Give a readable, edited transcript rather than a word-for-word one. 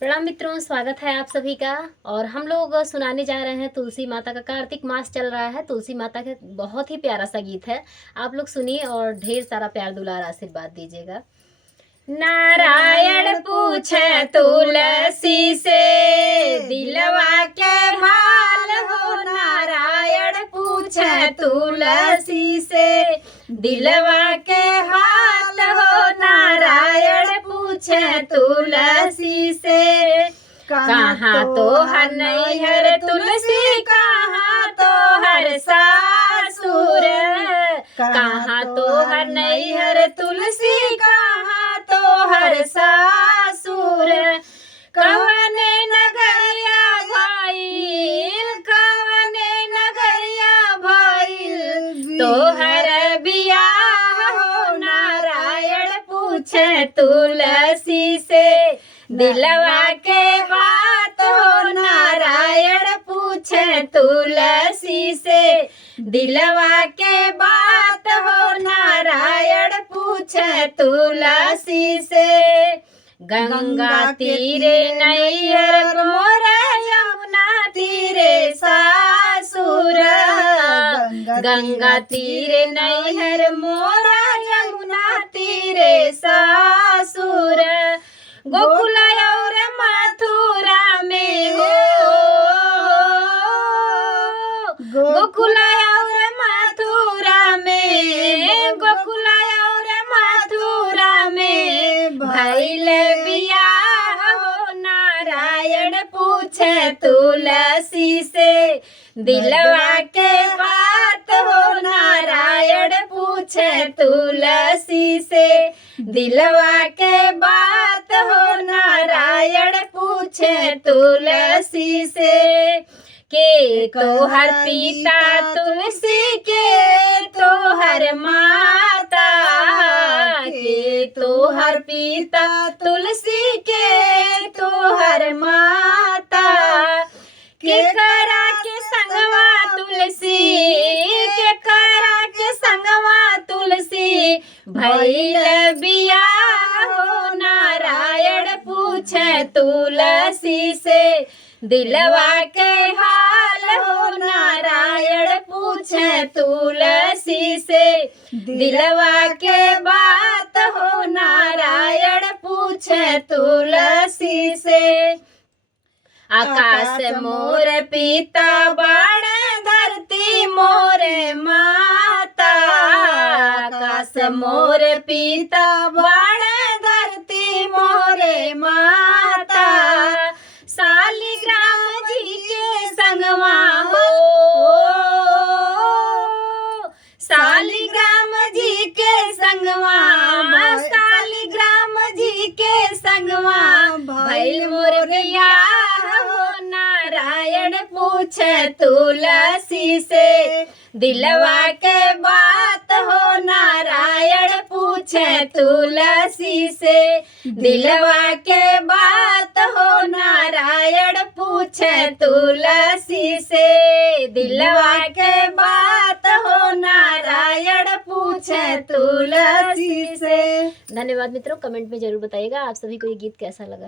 प्रणाम मित्रों, स्वागत है आप सभी का। और हम लोग सुनाने जा रहे हैं तुलसी माता का। कार्तिक मास चल रहा है, तुलसी माता का बहुत ही प्यारा सा गीत है। आप लोग सुनिए और ढेर सारा प्यार दुलार आशीर्वाद दीजिएगा। नारायण पूछे तुलसी से दिलवा के हाल हो, नारायण पूछे तुलसी से दिलवा के हाल हो, नारायण पूछे तुलसी से कहाँ तो हर नैहर तुलसी, कहाँ तो हर सासुर, कहाँ तो हर नैहर तुलसी, कहाँ तो हर सासुर, कवने नगरिया भइल, कवने नगरिया भइल तोहर बियाह हो, नारायण पूछे तुलसी से दिलवा के बात हो, नारायण पूछे तुलसी से दिलवा के बात हो, नारायण पूछे तुलसी से गंगा तीरे नैहर मोरे, यमुना तीरे सासुर, गंगा तीरे नैहर मोरा, यमुना तीरे सासुर, गोकुल और मथुरा में हो, गोकुल और मथुरा में, गोकुल और मथुरा में भइल बियाह हो, नारायण पूछे तुलसी से दिलवा के बात हो, नारायण पूछे तुलसी से दिलवा के बात हो, नारायण पूछे तुलसी से के तोहर पिता तुलसी, के तोहर माता, के तोहर पिता तुलसी, के तोहर माता, के करा के संगवा तुलसी, के करा के संगवा तुलसी भइल बियाह हो, नारायण पूछे तुलसी से दिलवा के हाल हो, नारायण पूछे तुलसी से दिलवा के बात हो, नारायण पूछे तुलसी से आकाश मोर पिता बाण, धरती मोरे माता, आकाश मोर पिता बाण, धरती मोरे माता, शालिग्राम जी के संगवा हो, शालिग्राम जी के संगवा, शालिग्राम जी के संगवा भइल मोर बियाह हो, नारायण पूछे तुलसी से दिलवा के बात हो, नारायण पूछे तुलसी से दिलवा के बात हो, नारायण पूछे तुलसी से दिलवा के बात हो, नारायण पूछे तुलसी से। धन्यवाद मित्रों, कमेंट में जरूर बताइएगा आप सभी को ये गीत कैसा लगा।